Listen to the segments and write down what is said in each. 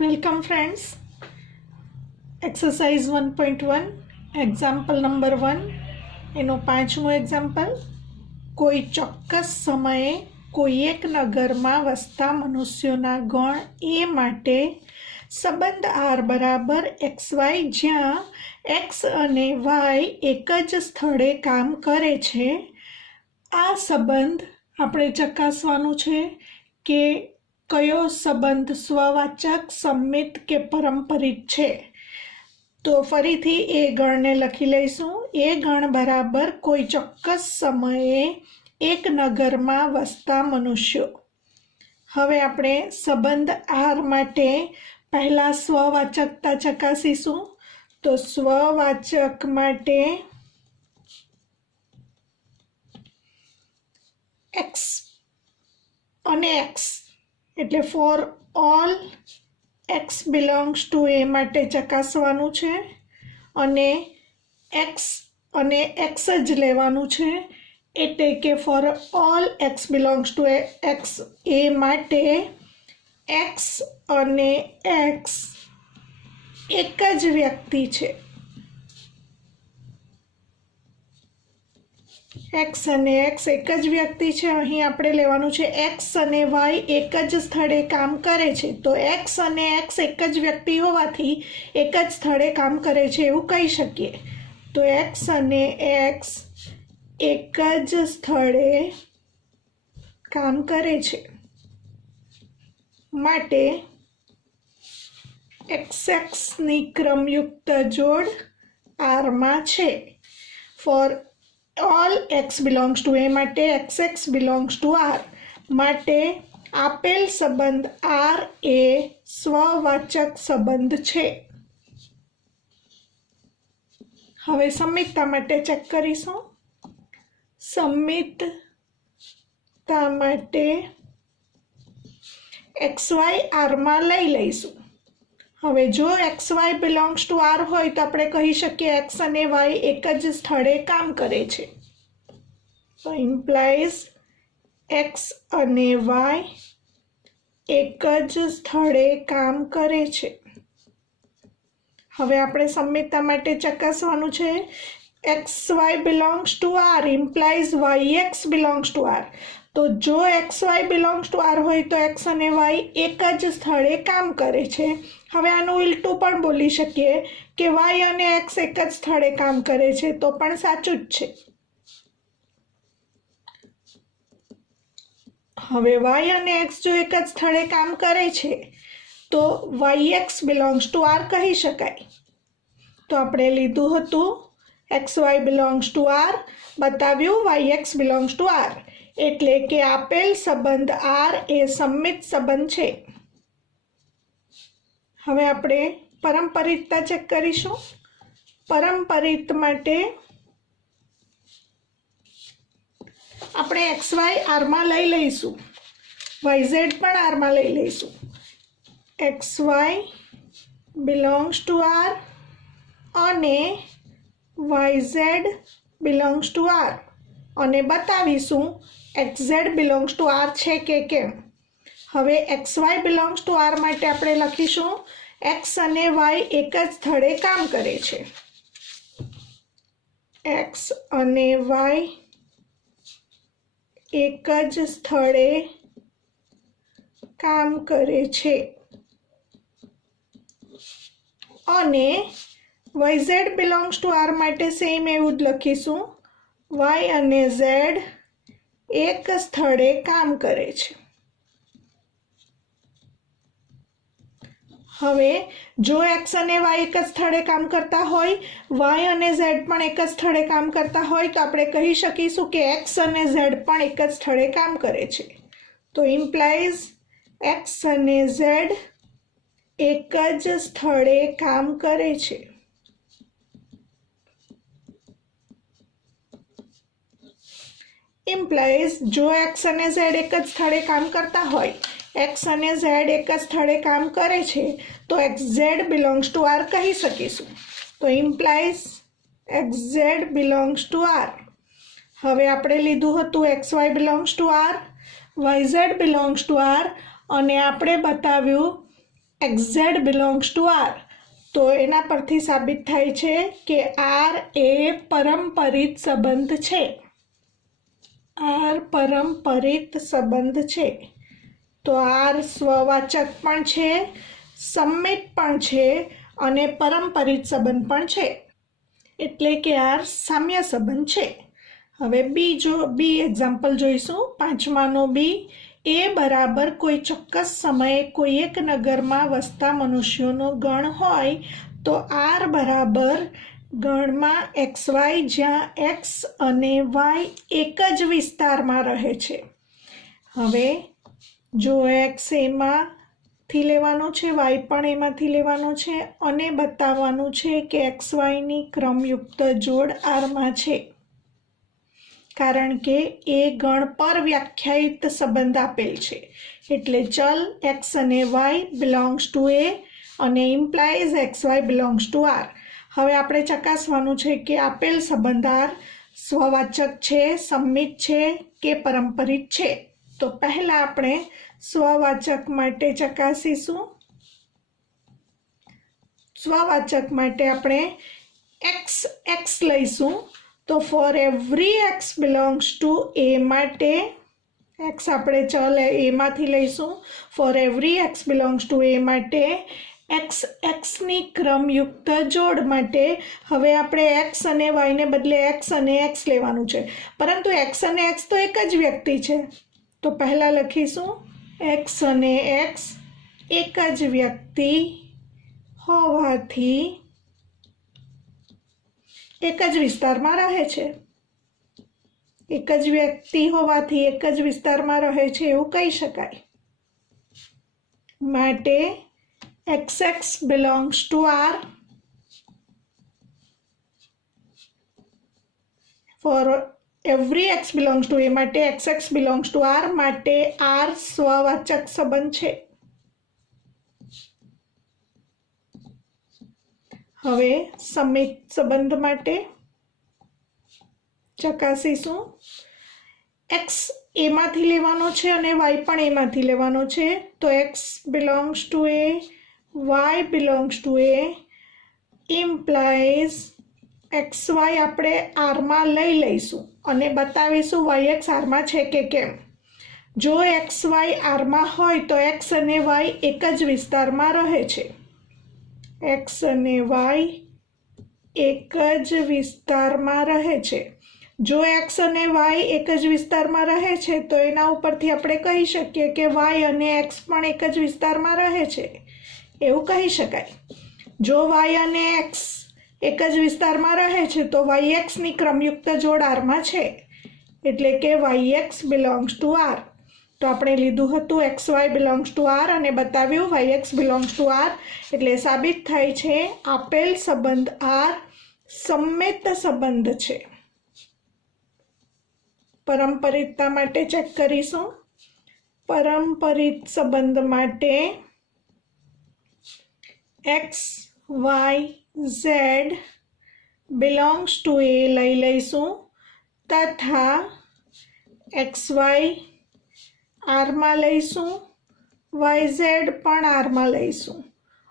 Welcome friends. Exercise 1.1 example number 1 એનો પાંચમો example. કોઈ ચોક્કસ સમયે કોઈ એક નગરમાં વસતા મનુષ્યોના ગણ એ માટે સંબંધ R બરાબર XY જ્યાં X અને Y એક જ સ્થળે કામ કરે છે. આ સંબંધ આપણે ચકાસવાનું છે કે કયો સંબંધ સ્વવાચક, સંમિત કે પરંપરિત છે. તો ફરીથી એ ગણને લખી લઈશું. એ ગણ બરાબર કોઈ ચોક્કસ સમયે એક નગરમાં વસતા મનુષ્યો. હવે આપણે સંબંધ R માટે પહેલા સ્વવાચકતા ચકાસીશું. તો સ્વવાચક માટે X અને X એટલે for all X belongs to A માટે ચકાસવાનું છે અને X અને X જ લેવાનું છે. એટલે કે four all X belongs two X એ માટે X અને X એક જ વ્યક્તિ છે. X અને X એક જ વ્યક્તિ છે. અહીં આપણે લેવાનું છે X અને Y એક જ સ્થળે કામ કરે છે. તો X અને X એક જ વ્યક્તિ હોવાથી એક જ સ્થળે કામ કરે છે એવું કહી શકીએ. તો X અને X એક જ સ્થળે કામ કરે છે માટે XX ની ક્રમયુક્ત જોડ R માં છે. For all X belongs to A માટે XX બિલોંગ્સ ટુ R માટે આપેલ સંબંધ R એ સ્વવાચક સંબંધ છે. હવે સંમિતતા માટે ચેક કરીશું. સંમિતતા માટે XY R માં લઈ લઈશું. હવે જો XY બિલોંગ્સ ટુ R હોય તો આપણે કહી શકીએ X અને Y એક જ સ્થળે કામ કરે છે. તો ઇમ્પ્લાઇઝ X અને Y એક જ સ્થળે કામ કરે છે. હવે આપણે સંમિતતા માટે ચકાસવાનું છે. XY belongs to R implies YX belongs to R. તો જો XY બિલોંગ્સ ટુ R હોય તો X અને Y એક જ સ્થળે કામ કરે છે. હવે આનું ઉલટું પણ બોલી શકીએ કે Y અને X એક જ સ્થળે કામ કરે છે, તો પણ સાચું જ છે. હવે Y અને X જો એક જ સ્થળે કામ કરે છે તો YX બિલોંગ્સ ટુ R કહી શકાય. તો આપણે લીધું હતું XY બિલોંગ્સ ટુ R, બતાવ્યું YX બિલોંગ્સ ટુ R. એટલે કે આપેલ સંબંધ R એ સંમિત સંબંધ છે. હવે આપણે પરંપરિતતા ચેક કરીશું. પરંપરિત માટે આપણે XY R માં લઈ લઈશું, YZ પણ R માં લઈ લઈશું. XY બિલોંગ્સ ટુ R અને YZ બિલોંગ્સ ટુ R અને બતાવીશું XZ બિલોંગ્સ ટુ R છે કે કેમ. હવે XY બિલોંગ્સ ટુ R માટે આપણે લખીશું X અને Y એક જ સ્થળે કામ કરે છે. X અને Y એક જ સ્થળે કામ કરે છે અને YZ બિલોંગ્સ ટુ R માટે સેમ એવું જ લખીશું. Y અને Z એક સ્થળે કામ કરે છે. હવે જો X અને Y એક જ સ્થળે કામ કરતા હોય, Y અને Z પણ એક જ સ્થળે કામ કરતા હોય તો આપણે કહી શકીશું કે X અને Z પણ એક જ સ્થળે કામ કરે છે. તો ઇમ્પ્લાઇઝ X અને Z એક જ સ્થળે કામ કરે છે. ઇમ્પ્લાઇઝ જો X અને Z એક જ સ્થળે કામ કરતા હોય, X અને Z એક જ સ્થળે કામ કરે છે તો XZ બિલોંગ્સ ટુ R કહી શકીશું. તો implies XZ belongs to R. હવે આપણે લીધું હતું XY belongs to R, YZ belongs to R અને આપણે બતાવ્યું XZ બિલોંગ્સ ટુ R, તો એના પરથી સાબિત થાય છે કે R એ પરંપરિત સંબંધ છે. R પરંપરિત સંબંધ છે. તો R સ્વવાચક પણ છે, સંમિત પણ છે અને પરંપરિત સંબંધ પણ છે, એટલે કે R સામ્ય સંબંધ છે. હવે બી એક્ઝામ્પલ જોઈશું. 5માનો બી, એ બરાબર કોઈ ચોક્કસ સમયે કોઈ એક નગરમાં વસતા મનુષ્યોનો ગણ હોય તો R બરાબર ગણમાં XY, જ્યાં X અને Y એક જ વિસ્તારમાં રહે છે. હવે જો X એમાંથી લેવાનો છે, Y પણ એમાંથી લેવાનો છે અને બતાવવાનું છે કે XYની ક્રમયુક્ત જોડ Rમાં છે, કારણ કે એ ગણ પર વ્યાખ્યાયિત સંબંધ આપેલ છે. એટલે ચલ X અને Y બિલોંગ્સ ટુ A અને implies XY belongs to R. હવે આપણે ચકાસવાનું છે કે આપેલ સંબંધ R સ્વવાચક છે, સંમિત છે કે પરંપરિત છે. તો પહેલા આપણે સ્વવાચક માટે ચકાસીશું. સ્વવાચક માટે આપણે X લઈશું. તો for every X belongs two A માટે X આપણે ચલ એમાંથી લઈશું. For every X belongs two A માટે Xની ક્રમયુક્ત જોડ માટે હવે આપણે X અને Yને બદલે X અને X લેવાનું છે, પરંતુ X અને X તો એક જ વ્યક્તિ છે. તો પહેલાં લખીશું X અને X એક જ વ્યક્તિ હોવાથી એક જ વિસ્તારમાં રહે છે. એક જ વ્યક્તિ હોવાથી એક જ વિસ્તારમાં રહે છે એવું કહી શકાય. માટે XX belongs to R. For every X belongs two A માટે XX બિલોંગ્સ ટુ R માટે R સ્વવાચક સંબંધ છે. હવે સંમિત સંબંધ માટે ચકાસીશું. X એમાંથી લેવાનો છે અને Y પણ એમાંથી લેવાનો છે. તો X belongs two A, Y belongs to A implies XY આપણે Rમાં લઈશું અને બતાવીશું YX Rમાં છે કે કેમ. જો XY Rમાં હોય તો X અને Y એક જ વિસ્તારમાં રહે છે. X અને Y એક જ વિસ્તારમાં રહે છે. જો X અને Y એક જ વિસ્તારમાં રહે છે તો એના ઉપરથી આપણે કહી શકીએ કે Y અને X પણ એક જ વિસ્તારમાં રહે છે એવું કહી શકાય. જો Y અને X એક જ વિસ્તારમાં રહે છે તો YXની ક્રમયુક્ત જોડ Rમાં છે, એટલે કે YX બિલોંગ્સ ટુ R. તો આપણે લીધું હતું XY બિલોંગ્સ ટુ R અને બતાવ્યું YX બિલોંગ્સ ટુ R. એટલે સાબિત થાય છે આપેલ સંબંધ R સંમિત સંબંધ છે. પરંપરિતતા માટે ચેક કરીશું. પરંપરિત સંબંધ માટે X, Y, Z belongs to A લઈશું તથા XY Rમાં લઈશું, YZ પણ Rમાં લઈશું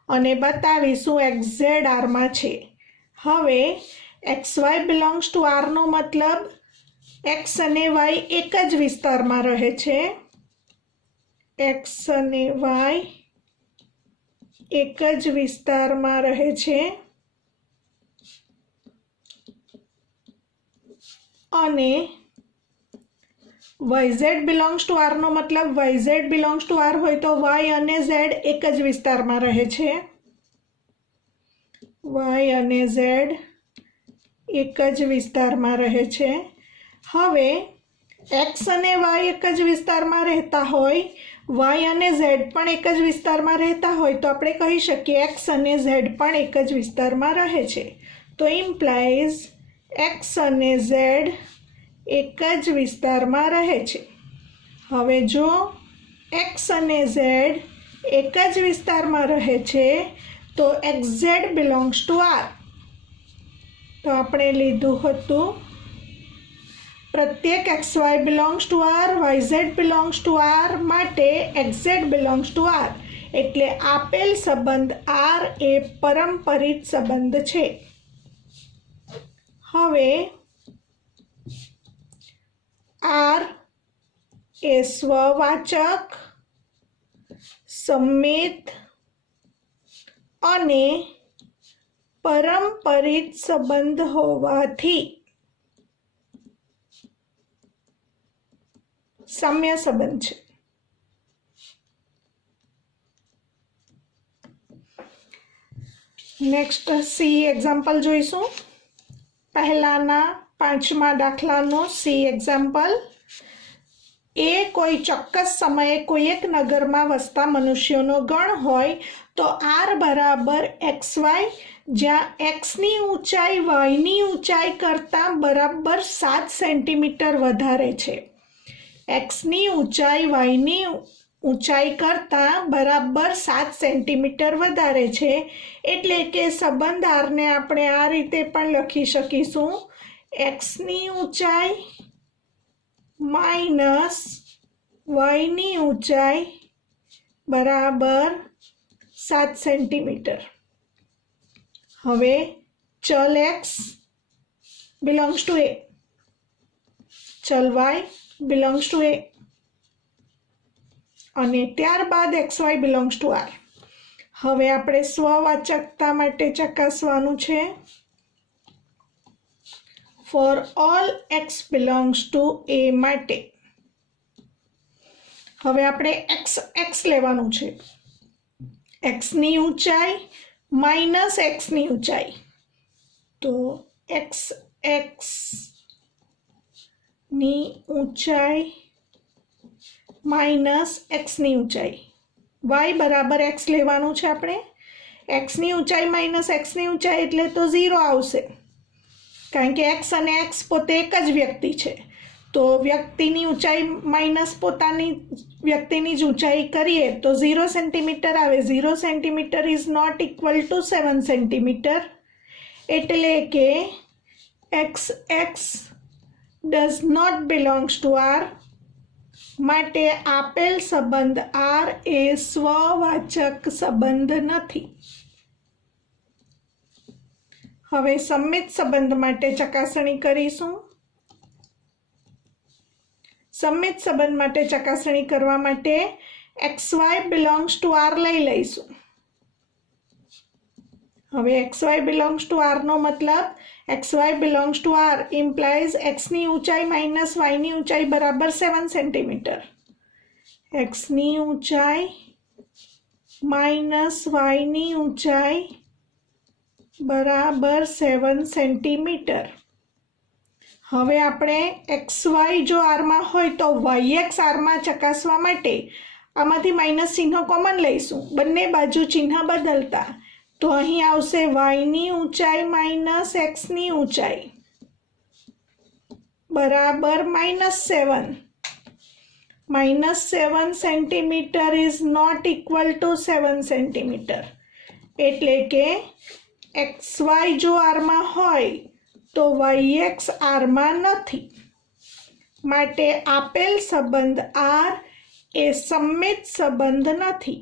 અને બતાવીશું XZ Rમાં છે. હવે XY બિલોંગ્સ ટુ Rનો મતલબ X અને Y એક જ વિસ્તારમાં રહે છે. X અને Y એક જ વિસ્તારમાં રહે છે અને YZ બિલોંગ્સ ટુ Rનો મતલબ YZ બિલોંગ્સ ટુ R હોય તો Y અને Z એક જ વિસ્તારમાં રહે છે. Y અને Z એક જ વિસ્તારમાં રહે છે. હવે X અને Y એક જ વિસ્તારમાં રહેતા હોય, Y અને Z પણ એક જ વિસ્તારમાં રહેતા હોય તો આપણે કહી શકીએ X અને Z પણ એક જ વિસ્તારમાં રહે છે. તો ઇમ્પ્લાઇઝ X અને Z એક જ વિસ્તારમાં રહે છે. હવે જો X અને Z એક જ વિસ્તારમાં રહે છે તો XZ બિલોંગ્સ ટુ R. તો આપણે લીધું હતું પ્રત્યેક XY belongs to R, YZ belongs to R માટે XZ બિલોંગ્સ ટુ R. એટલે આપેલ સંબંધ R એ પરંપરિત સંબંધ છે. હવે R એ સ્વવાચક, સંમિત અને પરંપરિત સંબંધ હોવાથી સામ્ય સંબંધ છે. નેક્સ્ટ સી એક્ઝામ્પલ જોઈશું. પહેલાના 5મા દાખલાનો સી એક્ઝામ્પલ. એ કોઈ ચોક્કસ સમયે કોઈ એક નગરમાં વસતા મનુષ્યોનો ગણ હોય તો R બરાબર XY, જ્યાં Xની ઊંચાઈ Yની ઊંચાઈ કરતાં બરાબર 7 સેન્ટીમીટર વધારે છે. Xની ઊંચાઈ Yની ઊંચાઈ કરતાં બરાબર 7 સેન્ટીમીટર વધારે છે. એટલે કે સંબંધ Rને આપણે આ રીતે પણ લખી શકીશું: Xની ઊંચાઈ માઇનસ Yની ઊંચાઈ બરાબર 7 સેન્ટીમીટર. હવે ચલ X બિલોંગ્સ ટુ A, ચલ Y બિલોંગ્સ ટુ A અને ત્યારબાદ XY બિલોંગ્સ ટુ R. હવે આપણે સ્વવાચકતા માટે ચકાસવાનું છે. For all X belongs two A માટે હવે આપણે x લેવાનું છે. Xની ઊંચાઈ માઇનસ Xની ઊંચાઈ, તો ની ઊંચાઈ માઇનસ Xની ઊંચાઈ. Y બરાબર X લેવાનું છે આપણે. Xની ઊંચાઈ માઇનસ Xની ઊંચાઈ એટલે તો 0 આવશે, કારણ કે X અને X પોતે એક જ વ્યક્તિ છે. તો વ્યક્તિની ઊંચાઈ માઇનસ પોતાની વ્યક્તિની જ ઊંચાઈ કરીએ તો 0 સેન્ટીમીટર આવે. 0 centimetre is not equal to 7 centimetre. એટલે કે XX does not belongs to R. માટે આપેલ સંબંધ R એ સ્વવાચક સંબંધ નથી. હવે સંમિત સંબંધ માટે ચકાસણી કરીશું. સંમિત સંબંધ માટે ચકાસણી કરવા માટે XY બિલોંગ્સ ટુ R લઈ લઈશું. હવે XY બિલોંગ્સ ટુ R નો મતલબ XY belongs to R implies Xની ઊંચાઈ માઇનસ Yની ઊંચાઈ બરાબર 7 સેન્ટીમીટર. Xની ઊંચાઈ માઇનસ Yની ઊંચાઈ બરાબર 7 સેન્ટીમીટર. હવે આપણે XY જો Rમાં હોય તો YX Rમાં ચકાસવા માટે આમાંથી માઇનસ ચિહ્ન કોમન લઈશું. બંને બાજુ ચિહ્ન બદલતા તો અહીં આવશે Yની ઊંચાઈ માઇનસ Xની ઊંચાઈ બરાબર -7. -7 centimetre is not equal to 7 centimetre. એટલે કે XY જો Rમાં હોય તો YX Rમાં નથી. માટે આપેલ સંબંધ R એ સંમિત સંબંધ નથી.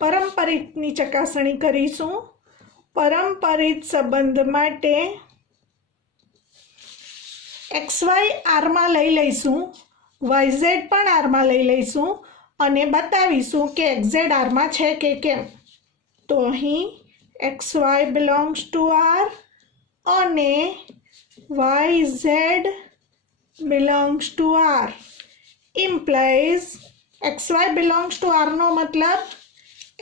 પરંપરિતની ચકાસણી કરીશું. પરંપરિત સંબંધ માટે XY Rમાં લઈ લઈશું, YZ પણ Rમાં લઈ લઈશું અને બતાવીશું કે XZ Rમાં છે કે કેમ. તો અહીં XY બિલોંગ્સ ટુ R અને YZ belongs to R implies XY belongs to R નો મતલબ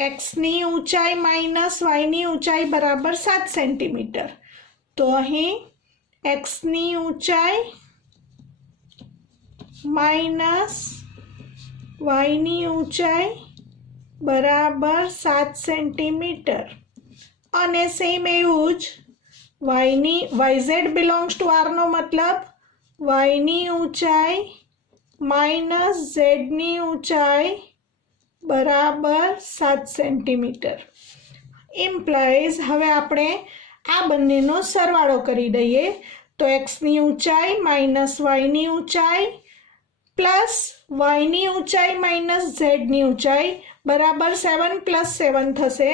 Xની ઊંચાઈ માઇનસ Yની ઊંચાઈ બરાબર 7 સેન્ટીમીટર. તો અહીં Xની ઊંચાઈ માઇનસ Yની ઊંચાઈ બરાબર 7 સેન્ટીમીટર. અને સેમ એવું જ YZ બિલોંગ્સ ટુ R નો મતલબ Yની ઊંચાઈ માઇનસ Zની ઊંચાઈ બરાબર 7 સેન્ટીમીટર ઇમ્પ્લાઇઝ. હવે આપણે આ બંનેનો સરવાળો કરી દઈએ તો Xની ઊંચાઈ માઇનસ Yની ઊંચાઈ પ્લસ વાયની ઊંચાઈ માઇનસ ઝેડની ઊંચાઈ બરાબર 7 + 7 થશે.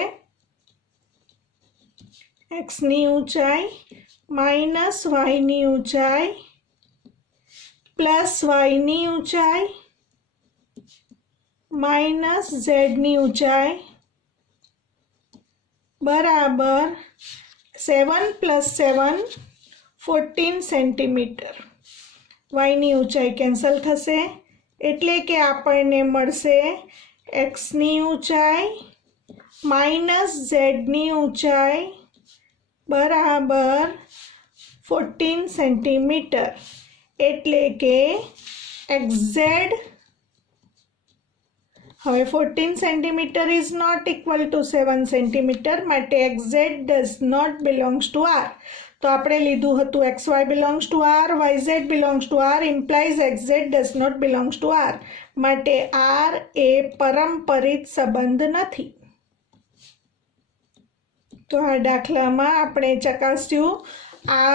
એક્સની ઊંચાઈ માઇનસ વાયની ઊંચાઈ પ્લસ વાયની ઊંચાઈ માઇનસ ઝેડની ઊંચાઈ બરાબર 7 + 7 14 સેન્ટીમીટર. વાયની ઊંચાઈ કેન્સલ થશે એટલે કે આપણને મળશે એક્સની ઊંચાઈ માઇનસ ઝેડની ઊંચાઈ બરાબર 14 સેન્ટીમીટર. એટલે કે XZ હવે 14 centimetre is not equal to 7 centimetre, માટે XZ does not belongs to R. તો આપણે લીધું હતું XY belongs to R, YZ belongs to R, implies XZ does not belongs to R. માટે R એ પરંપરિત સંબંધ નથી. તો આ દાખલામાં આપણે ચકાસ્યું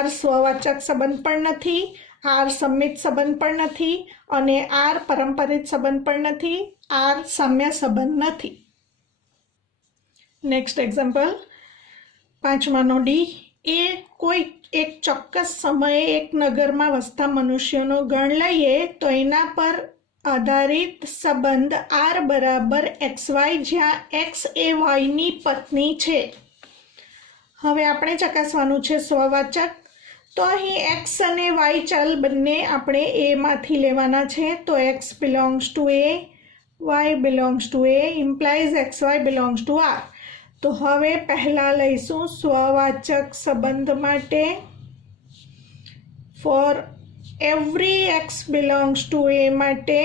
R સ્વવાચક સંબંધ પણ નથી, R સંમિત સંબંધ પણ નથી અને R પરંપરિત સંબંધ પણ નથી, R સામ્ય સંબંધ નથી. નેક્સ્ટ એક્ઝામ્પલ 5માનો D. એ કોઈ એક ચોક્કસ સમયે એક નગરમાં વસતા મનુષ્યોનો ગણ લઈએ તો એના પર આધારિત સંબંધ R બરાબર XY, જ્યાં X એ વાયની પત્ની છે. હવે આપણે ચકાસવાનું છે સ્વવાચક. તો અહીં X અને Y ચલ બંને આપણે એમાંથી લેવાના છે. તો X belongs two A, Y belongs to A, implies XY belongs to R. તો હવે પહેલાં લઈશું સ્વવાચક સંબંધ માટે. For every X belongs two A માટે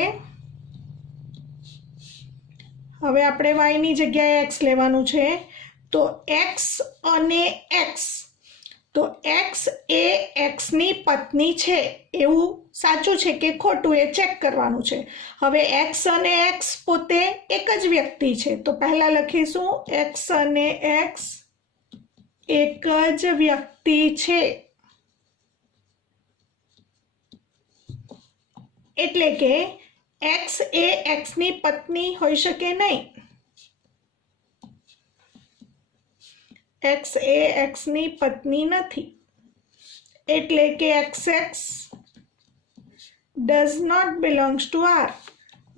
હવે આપણે વાયની જગ્યાએ X લેવાનું છે. તો X અને X, તો X એ Xની પત્ની છે એવું સાચું છે કે ખોટું એ ચેક કરવાનું છે. હવે X અને X પોતે એક જ વ્યક્તિ છે. તો પહેલાં લખીશું X અને X એક જ વ્યક્તિ છે. એટલે કે X એ Xની પત્ની હોઈ શકે નહીં. X એ Xની પત્ની નથી. એટલે કે XX does not belongs to R.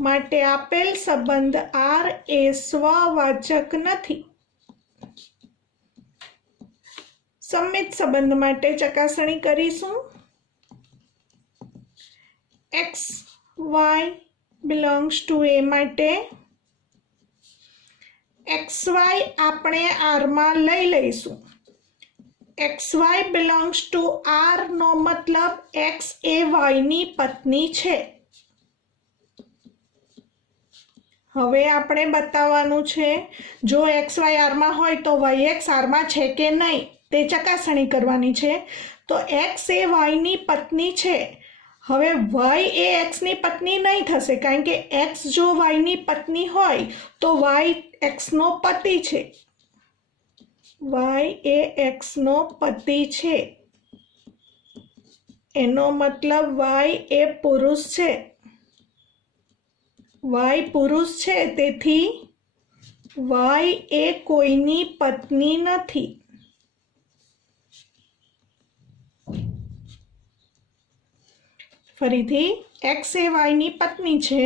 માટે આપેલ સંબંધ R એ સ્વવાચક નથી. સંમિત સંબંધ માટે ચકાસણી કરીશું. XY બિલોંગ્સ ટુ A માટે XY આપણે R માં લઈ લઈશું. XY બિલોંગ્સ ટુ R નો મતલબ X એ Y ની પત્ની છે. હવે આપણે બતાવવાનું છે જો XY R માં હોય તો YX R માં છે કે નહીં તે ચકાસણી કરવાની છે. તો X એ Y ની પત્ની છે. હવે Y એ X ની પત્ની નહીં થશે, કારણ કે X જો Y ની પત્ની હોય તો Y X નો પતિ છે. Y એ X નો પતિ છે. એનો મતલબ Y એ પુરુષ છે. Y પુરુષ છે, તેથી Y એ કોઈની પત્ની નથી. ફરીથી X એ Y ની પત્ની છે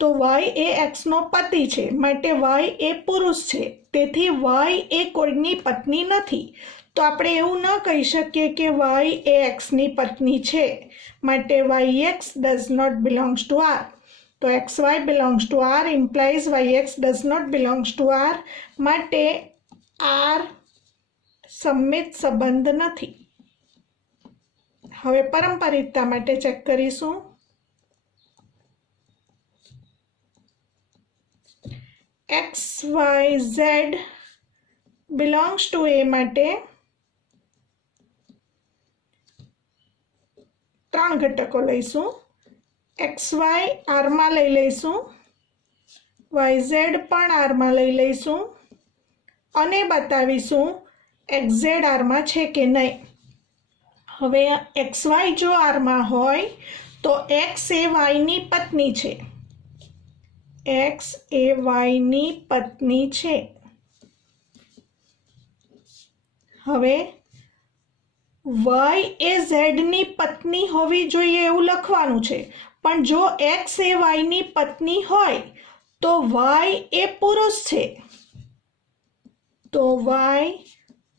તો Y એ X નો પતિ છે, માટે Y એ પુરુષ છે, તેથી Y એ કોઈની પત્ની નથી. તો આપણે એવું ન કહી શકીએ કે Y એ X ની પત્ની છે, માટે YX does not belongs to R. તો XY belongs to R implies YX does not belongs to R. માટે R સંમિત સંબંધ નથી. હવે પરંપરિતતા માટે ચેક કરીશું. XYZ બિલોંગ્સ ટુ A માટે 3 ઘટકો લઈશું. XY R માં લઈ લઈશું, YZ પણ R માં લઈ લઈશું અને બતાવીશું XZ R માં છે કે નહીં. હવે XY જો R માં હોય તો x એ y ની પત્ની છે, x એ y ની પત્ની છે. હવે y એ z ની પત્ની હોવી જોઈએ એવું લખવાનું છે, પણ જો x એ y ની પત્ની હોય તો y એ પુરુષ છે, તો y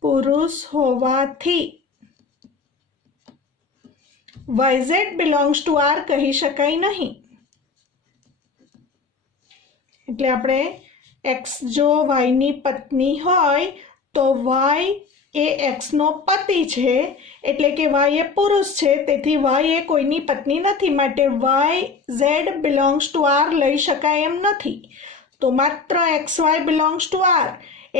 પુરુષ હોવાથી yz belongs to r કહી શકાય નહીં. એટલે આપણે x જો y ની પત્ની હોય તો y એ x નો પતિ છે, એટલે કે y એ પુરુષ છે, તેથી y એ કોઈની પત્ની નથી, માટે yz belongs to r લઈ શકાય એમ નથી. તો માત્ર xy belongs to r,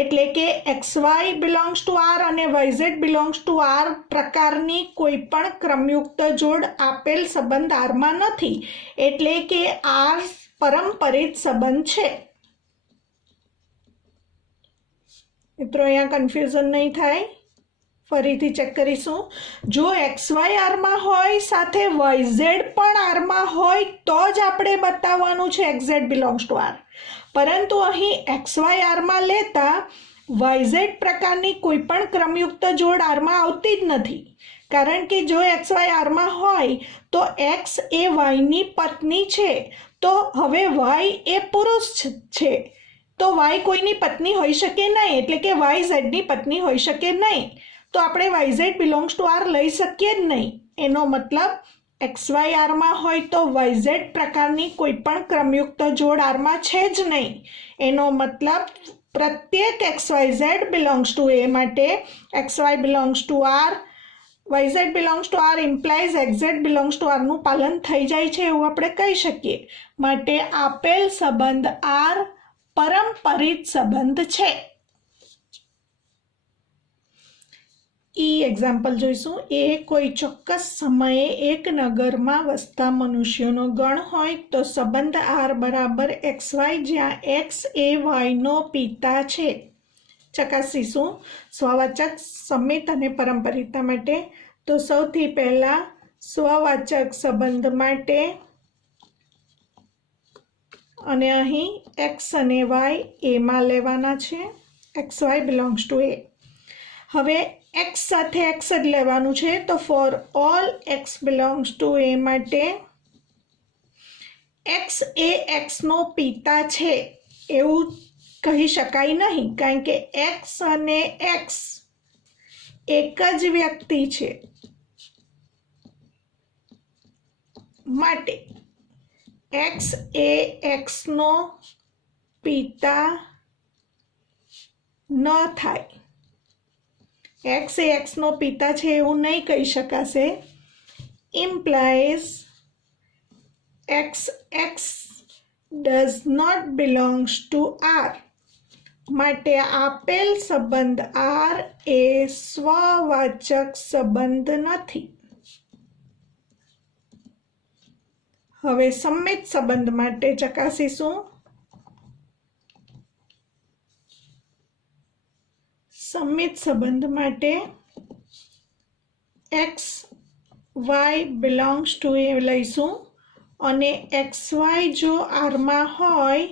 એટલે કે xy belongs to r અને yz belongs to r પ્રકારની કોઈ પણ ક્રમયુક્ત જોડ આપેલ સંબંધ r માં નથી, એટલે કે r પરંપરિત સંબંધ છે. મિત્રો અહીંયા કન્ફ્યુઝન નહીં થાય, ફરીથી ચેક કરીશું. જો xy r માં હોય સાથે yz પણ r માં હોય તો જ આપણે બતાવવાનું છે xz belongs to r, પરંતુ અહીં xy r માં લેતા yz પ્રકારની કોઈ પણ ક્રમયુક્ત જોડ r માં આવતી જ નથી, કારણ કે જો xy r માં હોય તો x એ y ની પત્ની છે, તો હવે y એ પુરુષ છે, તો y કોઈની પત્ની હોઈ શકે નહીં, એટલે કે y z ની પત્ની હોઈ શકે નહીં, તો આપણે yz belongs to r લઈ શકીએ જ નહીં. એનો મતલબ xy r માં હોય તો yz પ્રકારની કોઈ પણ ક્રમયુક્ત જોડ r માં છે જ નહીં. એનો મતલબ પ્રત્યેક xyz belongs to a માટે xy belongs to r, yz belongs to r implies xz belongs to r નું પાલન થઈ જાય છે એવું આપણે કહી શકીએ. માટે આપેલ સંબંધ r પરંપરિત સંબંધ છે. એક્ઝામ્પલ જોઈશું. એ કોઈ ચોક્કસ સમયે એક નગરમાં વસતા મનુષ્યોનો ગણ હોય તો સંબંધ r બરાબર xy, જ્યાં x એ y નો પિતા છે. ચકાસીશું સ્વવાચક, સમિત અને પરંપરિતા માટે. તો સૌથી પહેલા સ્વવાચક સંબંધ માટે, અને અહીં x અને y એમાં લેવાના છે, xy belongs to a. હવે x સાથે x જ લેવાનું છે, તો four all x belongs to a માટે x એ x નો પિતા છે એવું કહી શકાય નહીં, કારણ કે x અને x એક જ વ્યક્તિ છે, માટે x એ x નો પિતા ન થાય. x એ x નો પિતા છે એવું નહીં કહી શકાશે. implies x does not belongs to r. માટે આપેલ સંબંધ r એ સ્વવાચક સંબંધ નથી. હવે સમિત સંબંધ માટે ચકાસીશું. સમિત સંબંધ માટે x y belongs to a લઈશું, અને xy જો r માં હોય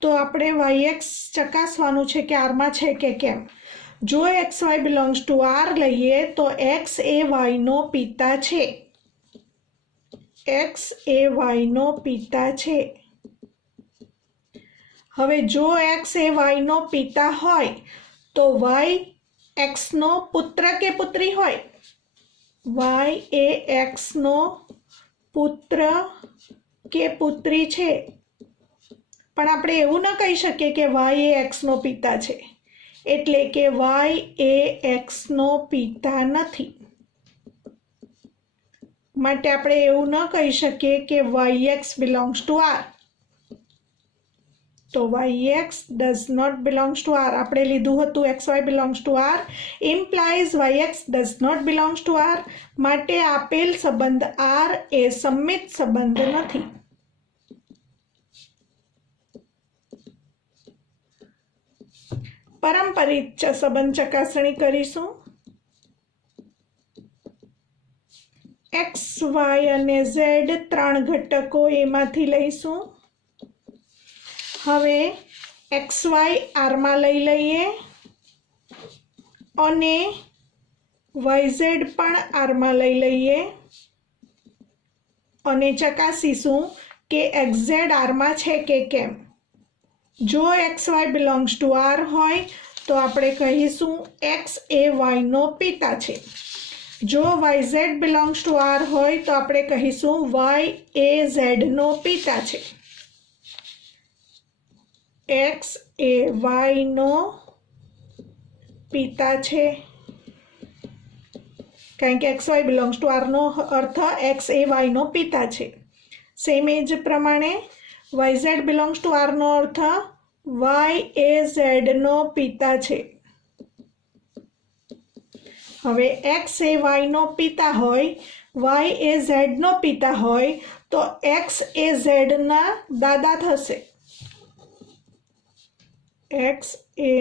તો આપણે yx ચકાસવાનું છે કે r માં છે કે કેમ. જો xy belongs to r લઈએ તો x એ y નો પિતા છે, x એ y નો પિતા છે. હવે જો x એ y નો પિતા હોય તો y x નો પુત્ર કે પુત્રી હોય, y એ x નો પુત્ર કે પુત્રી છે, પણ આપણે એવું ન કહી શકીએ કે y એ x નો પિતા છે, એટલે કે y એ x નો પિતા નથી. માટે આપણે એવું ન કહી શકીએ કે yx belongs to r. તો yx does not belongs to r. આપણે લીધું હતું xy belongs to r, implies yx does not belongs to r. માટે આપેલ સંબંધ r એ સમિત સંબંધ નથી. પરંપરિત સંબંધ ચકાસણી કરીશું. x વાય અને ઝેડ 3 ઘટકો એમાંથી લઈશું. હવે એક્સ વાય આરમાં લઈ લઈએ અને વાય ઝેડ પણ આરમાં લઈ લઈએ અને ચકાસીશું કે એક્સ ઝેડ આરમાં છે કે કેમ. જો x Y belongs to R હોય તો આપણે કહીશું એક્સ એ વાયનો પિતા છે. જો y Z belongs to R હોય તો આપણે કહીશું વાય એ ઝેડનો પિતા છે. એક્સ એ વાયનો પિતા છે કારણ કે એક્સ વાય બિલોંગ્સ ટુ આરનો અર્થ એક્સ એ વાયનો પિતા છે. સેમ એ જ પ્રમાણે વાય ઝેડ બિલોંગ્સ ટુ આરનો અર્થ વાય એ ઝેડનો પિતા છે. હવે એક્સ એ વાયનો પિતા હોય, વાય એ ઝેડનો પિતા હોય તો એક્સ એ ઝેડના દાદા થશે. એક્સ એ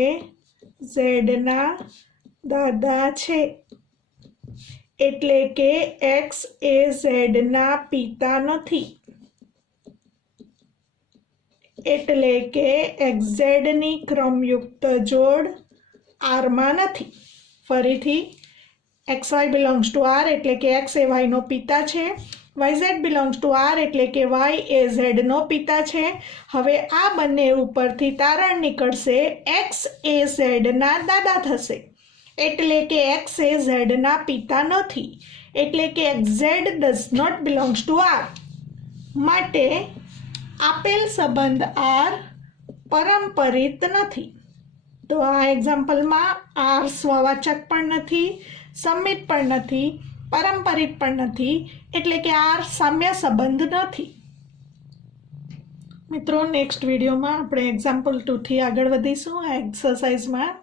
ઝેડના દાદા છે એટલે કે એક્સ એ ઝેડના પિતા નથી. એટલે કે એક્સ ઝેડની ક્રમયુક્ત જોડ આરમાં નથી. ફરીથી x Y belongs to R એટલે કે એક્સ એ વાયનો પિતા છે. Y Z belongs to R એટલે કે વાય એ ઝેડનો પિતા છે. હવે આ બંને ઉપરથી તારણ નીકળશે એક્સ એ ઝેડના દાદા થશે એટલે કે એક્સ એ ઝેડના પિતા નથી. એટલે કે x z does not belongs to R. માટે આપેલ સંબંધ આર પરંપરિત નથી. તો આ એક્ઝામ્પલમાં આર સ્વવાચક પણ નથી, સંમિત પણ નથી, પરંપરિત પણ નથી એટલે કે આર સામ્ય સંબંધ નથી. મિત્રો નેક્સ્ટ વિડીયોમાં આપણે એક્ઝામ્પલ 2 થી આગળ વધીશું આ એક્સરસાઇઝમાં.